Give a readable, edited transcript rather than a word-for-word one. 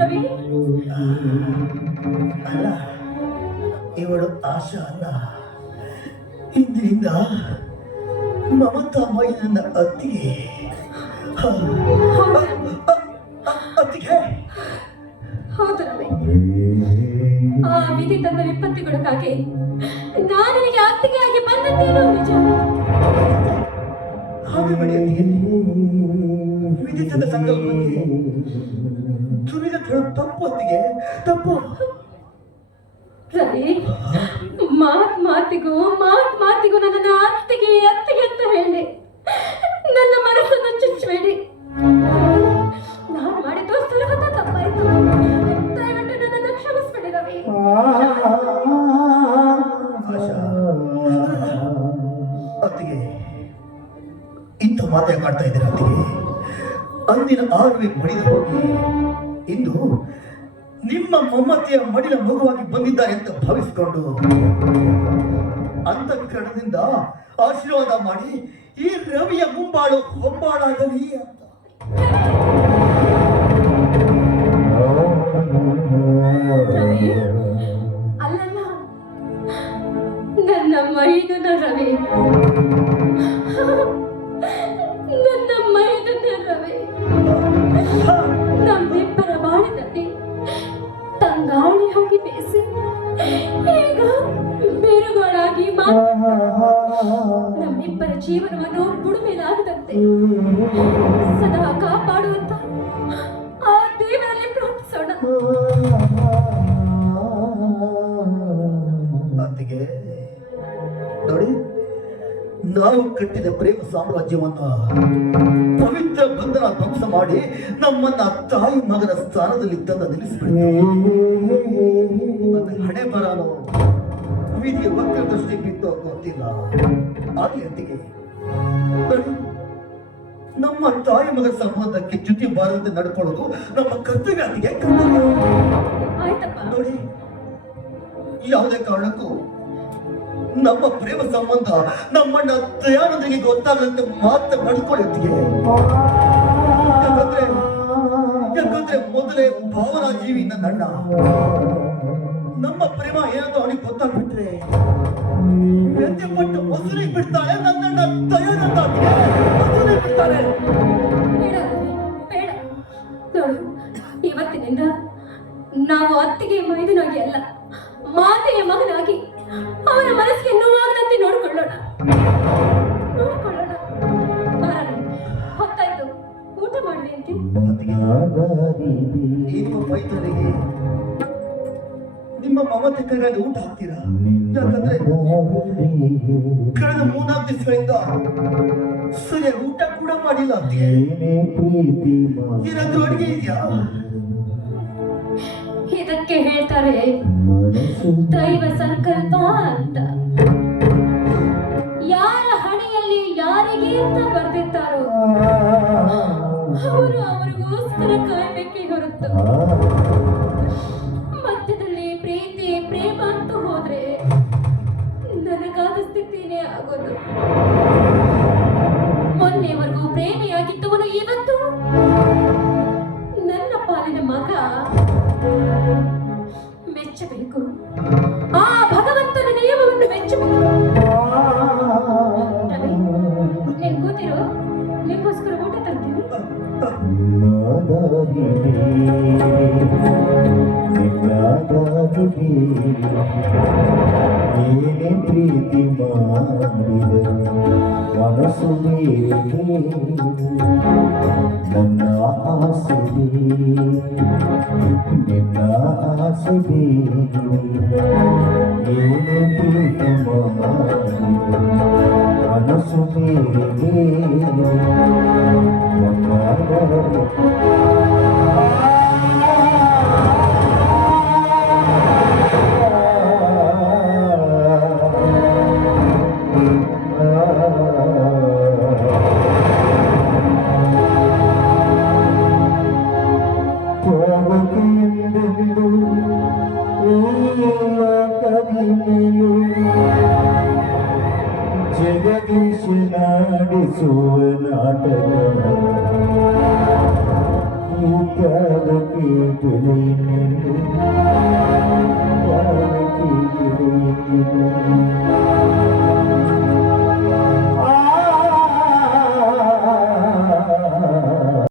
ರವಿ, ಅಲ್ಲ, ಇವಳು ಆಶಾ ಅಲ್ಲ. ಇಂದಿನಿಂದ ಮಮತಾಮಯಿ ನನ್ನ ಅತ್ತಿಗೆ. ಅತ್ತಿಗೆ ಹೌದು ರವಿ. ಆ ವಿಧಿ ತಂದ ವಿಪತ್ತುಗಳಿಗಾಗಿ ನಾನು ನಿನಗೆ ಅತ್ತಿಗೆಯಾಗಿ ಬಂದದ್ದೇನೋ ನಿಜ. ಹಾಗೆ ಮಾಡಿ ಅತ್ತಿಗೆ. ವಿಧಿತದ ಸಂಕಲ್ಪಕ್ಕೆ ಸುರಿದ ತಪ್ಪು ಅತ್ತಿಗೆ, ತಪ್ಪು. ರವಿ, ಮಾತಿಗೂ ನನ್ನನ್ನು ಅತ್ತಿಗೆ ಅಂತ ಹೇಳಿ ನನ್ನ ಮನಸ್ಸನ್ನು ಚುಚ್ಚಬೇಡಿ. ನಾನು ಮಾಡಿದ್ದು ಸ್ವಲ್ಪ ತಪ್ಪಾಯಿತು. ದಯವಿಟ್ಟು ನನ್ನನ್ನು ಕ್ಷಮಿಸ್ಬೇಡಿ ರವಿ. ಅತ್ತಿಗೆ, ಇಂಥ ಮಾತೇ ಮಾಡ್ತಾ ಇದ್ದೀರ ಅತ್ತಿಗೆ? ಅಂದಿನ ಆರುವೆ ಮಡಿದು ಹೋಗಿ ಇಂದು ನಿಮ್ಮ ಮಮತೆಯ ಮಡಿಲ ಮಗುವಾಗಿ ಬಂದಿದ್ದಾರೆ ಅಂತ ಭಾವಿಸಿಕೊಂಡು ಅಂತಃಕರಣದಿಂದ ಆಶೀರ್ವಾದ ಮಾಡಿ ಈ ರವಿಯ ಮುಂಬಾಳು ಹೊಂಬಾಳಾಗಲಿ ಅಂತ. ಅಲ್ಲಲ್ಲ, ನನ್ನ ಮೈದುನ ರವಿ, ನನ್ನ ಮೈದುನ ರವಿ ನಮ್ಮಿಬ್ಬರ ಬಾಳಿನಲ್ಲಿ ತಂಗಾಳಿಯಾಗಿ ಬೇಸಿ ಈಗ ಬೇರುಗಳಾಗಿ ನಮ್ಮಿಬ್ಬರ ಜೀವನವನ್ನು ಬುಡುಮೇಲಾಗದಂತೆ ಸದಾ ಕಾಪಾಡುವಂತ ಆ ದೇವರಲ್ಲಿ ಪ್ರಾರ್ಥಿಸೋಣ. ಅತ್ತಿಗೆ ನೋಡಿ, ನಾವು ಕಟ್ಟಿದ ಪ್ರೇಮ ಸಾಮ್ರಾಜ್ಯವನ್ನ ಪವಿತ್ರ ಬಂಧನ ಧ್ವಂಸ ಮಾಡಿ ನಮ್ಮನ್ನ ತಾಯಿ ಮಗನ ಸ್ಥಾನದಲ್ಲಿ ತಂದ ನಿಲ್ಲಿಸಿಬಿಡ್ತೀವಿ. ಹಣೆ ಬರಾನೋ ವಿಧಿಯ ವಕ್ರ ದೃಷ್ಟಿ ಬಿತ್ತು ಗೊತ್ತಿಲ್ಲ. ಆಗಲಿ ಅತ್ತಿಗೆ, ನಮ್ಮ ತಾಯಿ ಮಗನ ಸಂಬಂಧಕ್ಕೆ ಚ್ಯುತಿ ಬಾರದಂತೆ ನಡ್ಕೊಳ್ಳೋದು ನಮ್ಮ ಕರ್ತವ್ಯ ಅತ್ತಿಗೆ, ಕರ್ತವ್ಯ. ನೋಡಿ, ಯಾವುದೇ ಕಾರಣಕ್ಕೂ ನಮ್ಮ ಪ್ರೇಮ ಸಂಬಂಧ ನಮ್ಮಣ್ಣ ದಯಾನಂದನಿಗೆ ಗೊತ್ತಾಗದಂತೆ ಮಾತ್ರ ನಡ್ಕೊಳ್ಳುತ್ತಿಗೆ. ಯಾಕಂದ್ರೆ ಮೊದಲೇ ಭಾವನಾ ಜೀವಿ ನನ್ನಣ್ಣ. ನಮ್ಮ ಪ್ರೇಮ ಏನಂತ ಅವನಿಗೆ ಗೊತ್ತಾಗ್ಬಿಟ್ರೆ ವ್ಯತ್ಯ ಪಟ್ಟು ಮೊಸರಿಗೆ ಬಿಡ್ತಾಳೆ ನನ್ನಣ್ಣ ದಯಾನಂದ. ಮೊಸರಿಗೆ ಬಿಡ್ತಾಳೆ. ಬೇಡ ನೋಡು, ಇವತ್ತಿನಿಂದ ನಾವು ಅತ್ತಿಗೆ ಮೈದನಾಗಿ ಅಲ್ಲ, ಮಾತೆಯ ಮಗನಾಗಿ ಅವನ ಮನಸ್ಸಿಗೆ ನೋವಾಗದಂತೆ ನೋಡಿಕೊಳ್ಳೋಣ. ಹೊತ್ತಾಯ್ತು, ಊಟ ಮಾಡ್ಲಿ ಅಂತೆ. ನಿಮ್ಮ ಮೈದನಿಗೆ ನಿಮ್ಮ ಮಮತೆ ಕೈಗಾದ ಊಟ ಹಾಕ್ತೀರಾ? ಯಾಕಂದ್ರೆ ಕಳೆದ 3-4 ದಿವಸಗಳಿಂದ ಸರಿಯಾಗಿ ಊಟ ಕೂಡ ಮಾಡಿಲ್ಲ. ಏನಾದ್ರೂ ಅಡಿಗೆ ಇದೆಯಾ? ಇದಕ್ಕೆ ಹೇಳ್ತಾರೆ ದೈವ ಸಂಕಲ್ಪ ಅಂತ. ಯಾರ ಹಣೆಯಲ್ಲಿ ಯಾರಿಗೆ ಅಂತ ಬರ್ದಿರ್ತಾರೋ ಅವರು ಅವರಿಗೋಸ್ಕರ ಕಾಯ್ಬೇಕೇ ಹೊರತು ಮಧ್ಯದಲ್ಲಿ ಪ್ರೀತಿ ಪ್ರೇಮ ಅಂತ ಹೋದ್ರೆ ನನಗಾದ ಸ್ಥಿತಿನೇ ಆಗೋದು. ಮೊನ್ನೆವರೆಗೂ ಪ್ರೇಮಿಯಾಗಿದ್ದವನು ಇವತ್ತು ನನ್ನ ಪಾಲಿನ ಮಗ. ಮೆಚ್ಚಬೇಕು, ಆ ಭಗವಂತನ ನಿಯಮವನ್ನು ಮೆಚ್ಚಬೇಕು. ರವಿ, ನೀನ್ ಕೂತಿರು, ನಿಮಗೋಸ್ಕರ ಊಟ ತರ್ತೀನಿ. ಏನೇ ಪ್ರೀತಿ ಮಾಡಿದ ಮನಸ್ಸು ನನ್ನ ಆಸೆ, ನಿನ್ನ ಆಸೆ ಏನೇ ಪ್ರೀತಿ ಮಾಡಿದ ಮನಸ್ಸು ಜಗದೀಶ ನಾಡಿಸುವ ನಾಟಕ ಈ ತ್ಯಾಗಕ್ಕೆ ತಿಳಿಯೆಂದೆನು ಜಾನಕಿ ತಿಳಿಯೆಂದೆನು